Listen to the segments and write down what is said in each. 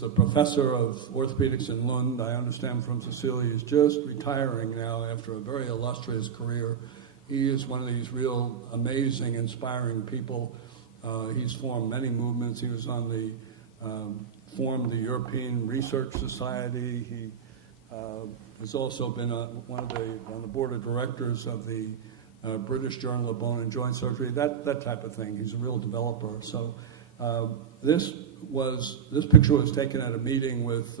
The professor of orthopedics in Lund, I understand from Cecilia, is just retiring now after a very illustrious career. He is one of these real amazing, inspiring people. He's formed many movements. He was on the, formed the European Research Society. He has also been on the board of directors of the British Journal of Bone and Joint Surgery, that type of thing. He's a real developer. So this picture was taken at a meeting with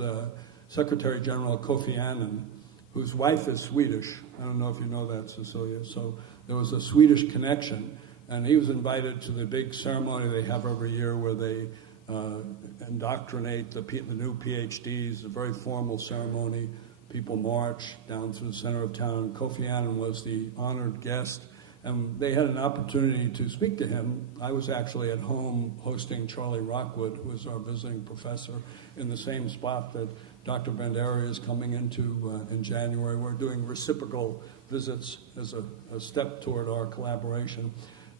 Secretary General Kofi Annan, whose wife is Swedish. I don't know if you know that, Cecilia. So there was a Swedish connection, and he was invited to the big ceremony they have every year where they indoctrinate the new PhDs, a very formal ceremony. People march down through the center of town. Kofi Annan was the honored guest, and they had an opportunity to speak to him. I was actually at home hosting Charlie Rockwood, who is our visiting professor, in the same spot that Dr. Bandera is coming into in January. We're doing reciprocal visits as a step toward our collaboration.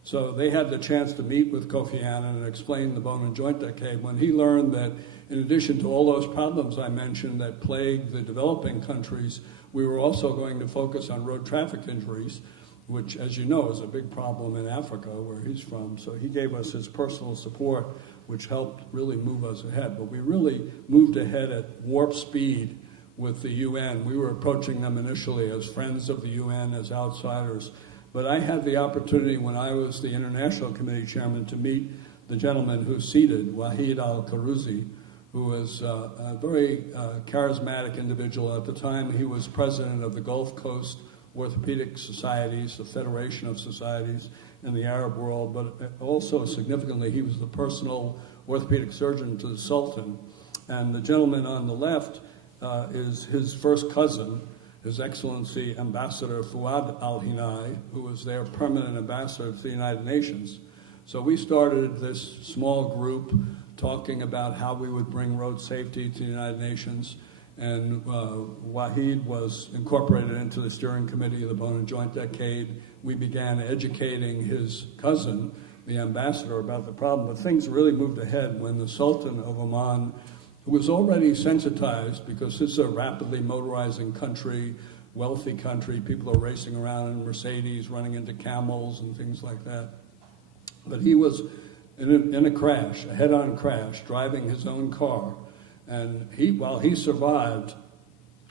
So they had the chance to meet with Kofi Annan and explain the bone and joint decade when he learned that in addition to all those problems I mentioned that plague the developing countries, we were also going to focus on road traffic injuries, which, as you know, is a big problem in Africa, where he's from. So he gave us his personal support, which helped really move us ahead. But we really moved ahead at warp speed with the UN. We were approaching them initially as friends of the UN, as outsiders. But I had the opportunity when I was the International Committee Chairman to meet the gentleman who's seated, Wahid Al-Karouzi, who was a very charismatic individual. At the time, he was president of the Gulf Coast Orthopedic Societies, the Federation of Societies in the Arab world, but also significantly, he was the personal orthopedic surgeon to the Sultan. And the gentleman on the left is his first cousin, His Excellency Ambassador Fuad Al-Hinai, who was their permanent ambassador to the United Nations. So we started this small group talking about how we would bring road safety to the United Nations. And Wahid was incorporated into the steering committee of the Bone and Joint Decade. We began educating his cousin, the ambassador, about the problem. But things really moved ahead when the Sultan of Oman, who was already sensitized because this is a rapidly motorizing country, wealthy country, people are racing around in Mercedes, running into camels and things like that. But he was in a crash, a head-on crash, driving his own car. And while he survived,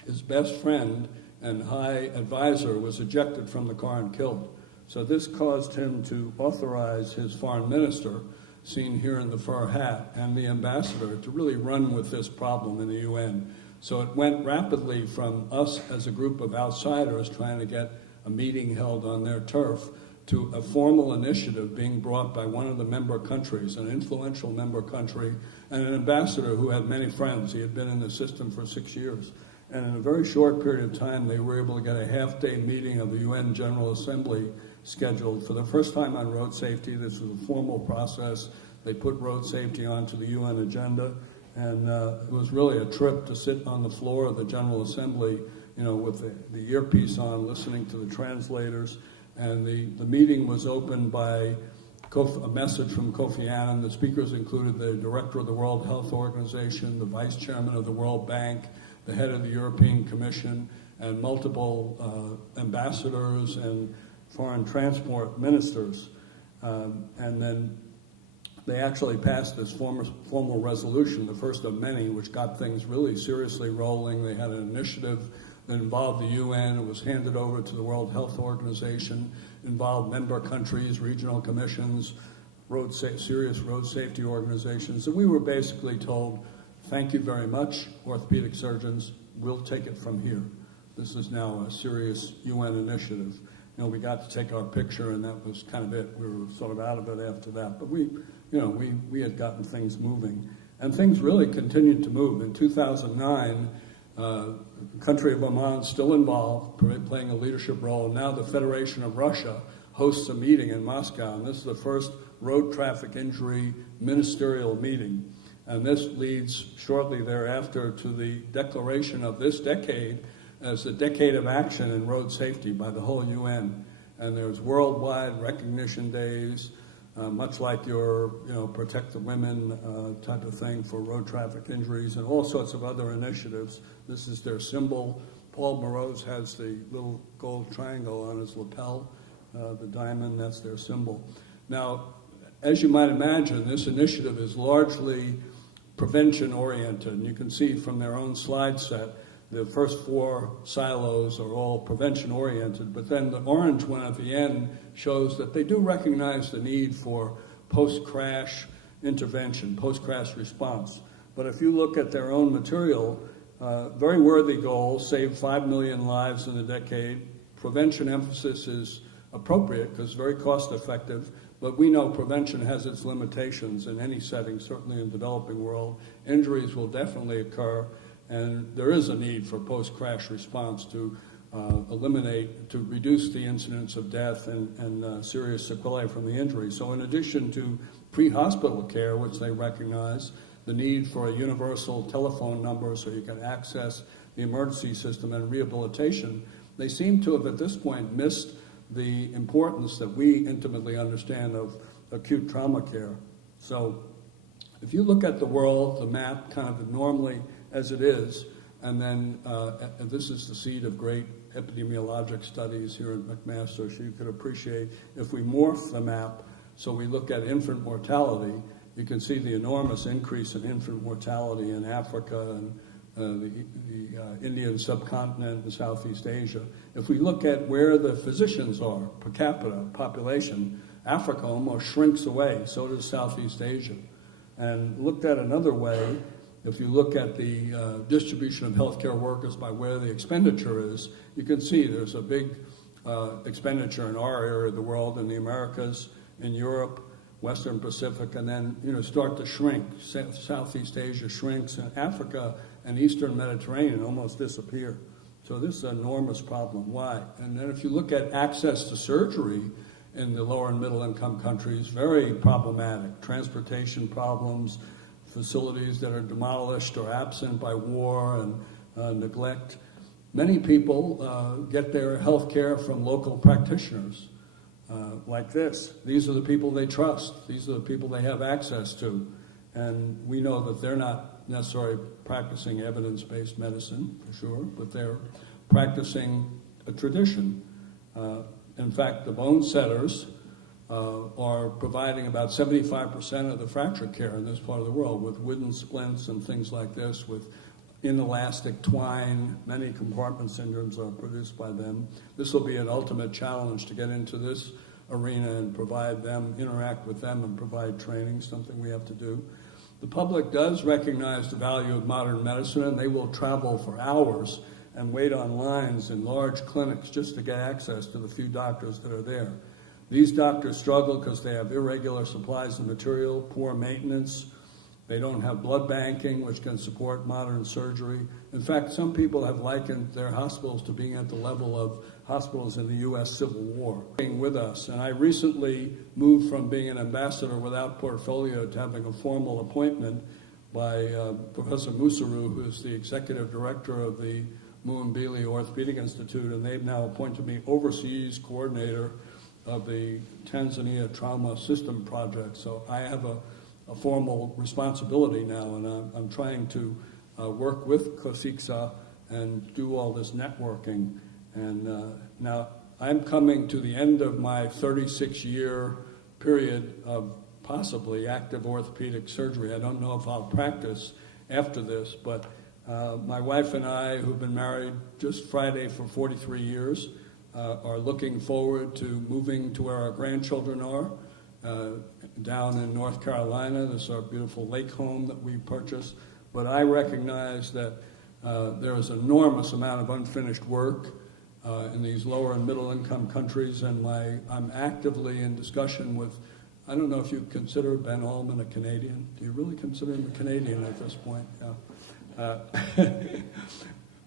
his best friend and high advisor was ejected from the car and killed. So this caused him to authorize his foreign minister, seen here in the fur hat, and the ambassador to really run with this problem in the UN. So it went rapidly from us as a group of outsiders trying to get a meeting held on their turf to a formal initiative being brought by one of the member countries, an influential member country, and an ambassador who had many friends. He had been in the system for 6 years. And in a very short period of time, they were able to get a half-day meeting of the UN General Assembly scheduled for the first time on road safety. This was a formal process. They put road safety onto the UN agenda, and it was really a trip to sit on the floor of the General Assembly, you know, with the earpiece on, listening to the translators. And the meeting was opened by a message from Kofi Annan. The speakers included the director of the World Health Organization, the vice chairman of the World Bank, the head of the European Commission, and multiple ambassadors and foreign transport ministers. And then they actually passed this formal resolution, the first of many, which got things really seriously rolling. They had an initiative that involved the UN. It was handed over to the World Health Organization, involved member countries, regional commissions, serious road safety organizations. And we were basically told, thank you very much, orthopedic surgeons. We'll take it from here. This is now a serious UN initiative. You know, we got to take our picture, and that was kind of it. We were sort of out of it after that. But we had gotten things moving. And things really continued to move. In 2009, the country of Oman still involved, playing a leadership role. Now the Federation of Russia hosts a meeting in Moscow, and this is the first road traffic injury ministerial meeting. And this leads shortly thereafter to the declaration of this decade as the decade of action in road safety by the whole UN. And there's worldwide recognition days. much like your, protect the women type of thing for road traffic injuries and all sorts of other initiatives. This is their symbol. Paul Moreau's has the little gold triangle on his lapel, the diamond, that's their symbol. Now, as you might imagine, this initiative is largely prevention-oriented, and you can see from their own slide set, the first 4 silos are all prevention-oriented, but then the orange one at the end shows that they do recognize the need for post-crash intervention, post-crash response. But if you look at their own material, very worthy goal, save 5 million lives in a decade. Prevention emphasis is appropriate because very cost-effective, but we know prevention has its limitations in any setting, certainly in the developing world. Injuries will definitely occur, and there is a need for post-crash response to reduce the incidence of death and serious sequelae from the injury. So in addition to pre-hospital care, which they recognize, the need for a universal telephone number so you can access the emergency system and rehabilitation, they seem to have at this point missed the importance that we intimately understand of acute trauma care. So if you look at the world, the map kind of normally as it is, and then this is the seed of great epidemiologic studies here at McMaster, so you could appreciate if we morph the map so we look at infant mortality, you can see the enormous increase in infant mortality in Africa and the Indian subcontinent and Southeast Asia. If we look at where the physicians are per capita population, Africa almost shrinks away, so does Southeast Asia. And looked at another way, if you look at the distribution of healthcare workers by where the expenditure is, you can see there's a big expenditure in our area of the world, in the Americas, in Europe, Western Pacific, and then start to shrink. Southeast Asia shrinks, and Africa and Eastern Mediterranean almost disappear. So this is an enormous problem. Why? And then if you look at access to surgery in the lower and middle income countries, very problematic. Transportation problems, facilities that are demolished or absent by war and neglect. Many people get their health care from local practitioners like this. These are the people they trust. These are the people they have access to. And we know that they're not necessarily practicing evidence-based medicine, for sure, but they're practicing a tradition. In fact, the bone setters are providing about 75% of the fracture care in this part of the world with wooden splints and things like this, with inelastic twine. Many compartment syndromes are produced by them. This will be an ultimate challenge to get into this arena and provide them, interact with them and provide training, something we have to do. The public does recognize the value of modern medicine, and they will travel for hours and wait on lines in large clinics just to get access to the few doctors that are there. These doctors struggle because they have irregular supplies of material, poor maintenance. They don't have blood banking, which can support modern surgery. In fact, some people have likened their hospitals to being at the level of hospitals in the U.S. Civil War. With us, and I recently moved from being an ambassador without portfolio to having a formal appointment by Professor Musaru, who is the executive director of the Muhimbili Orthopedic Institute, and they've now appointed me overseas coordinator of the Tanzania Trauma System Project. So I have a formal responsibility now, and I'm trying to work with COSICSA and do all this networking. And now I'm coming to the end of my 36-year period of possibly active orthopedic surgery. I don't know if I'll practice after this, but my wife and I, who've been married just Friday for 43 years, are looking forward to moving to where our grandchildren are, down in North Carolina. This is our beautiful lake home that we purchased. But I recognize that there is an enormous amount of unfinished work in these lower and middle income countries, and I'm actively in discussion with, I don't know if you consider Ben Allman a Canadian. Do you really consider him a Canadian at this point? Yeah.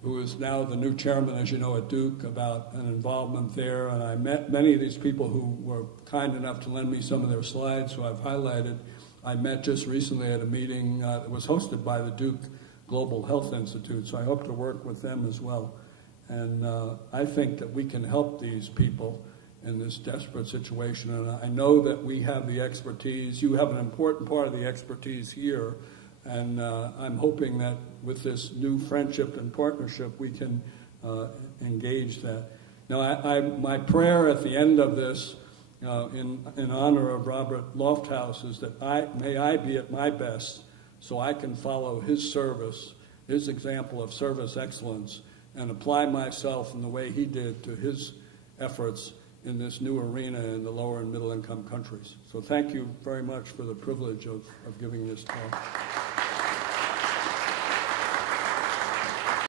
Who is now the new chairman, as you know, at Duke, about an involvement there. And I met many of these people who were kind enough to lend me some of their slides, who I've highlighted. I met just recently at a meeting that was hosted by the Duke Global Health Institute, so I hope to work with them as well. And I think that we can help these people in this desperate situation. And I know that we have the expertise. You have an important part of the expertise here. And I'm hoping that with this new friendship and partnership, we can engage that. Now, my prayer at the end of this, in honor of Robert Lofthouse, is that may I be at my best so I can follow his service, his example of service excellence, and apply myself in the way he did to his efforts in this new arena in the lower and middle income countries. So thank you very much for the privilege of giving this talk.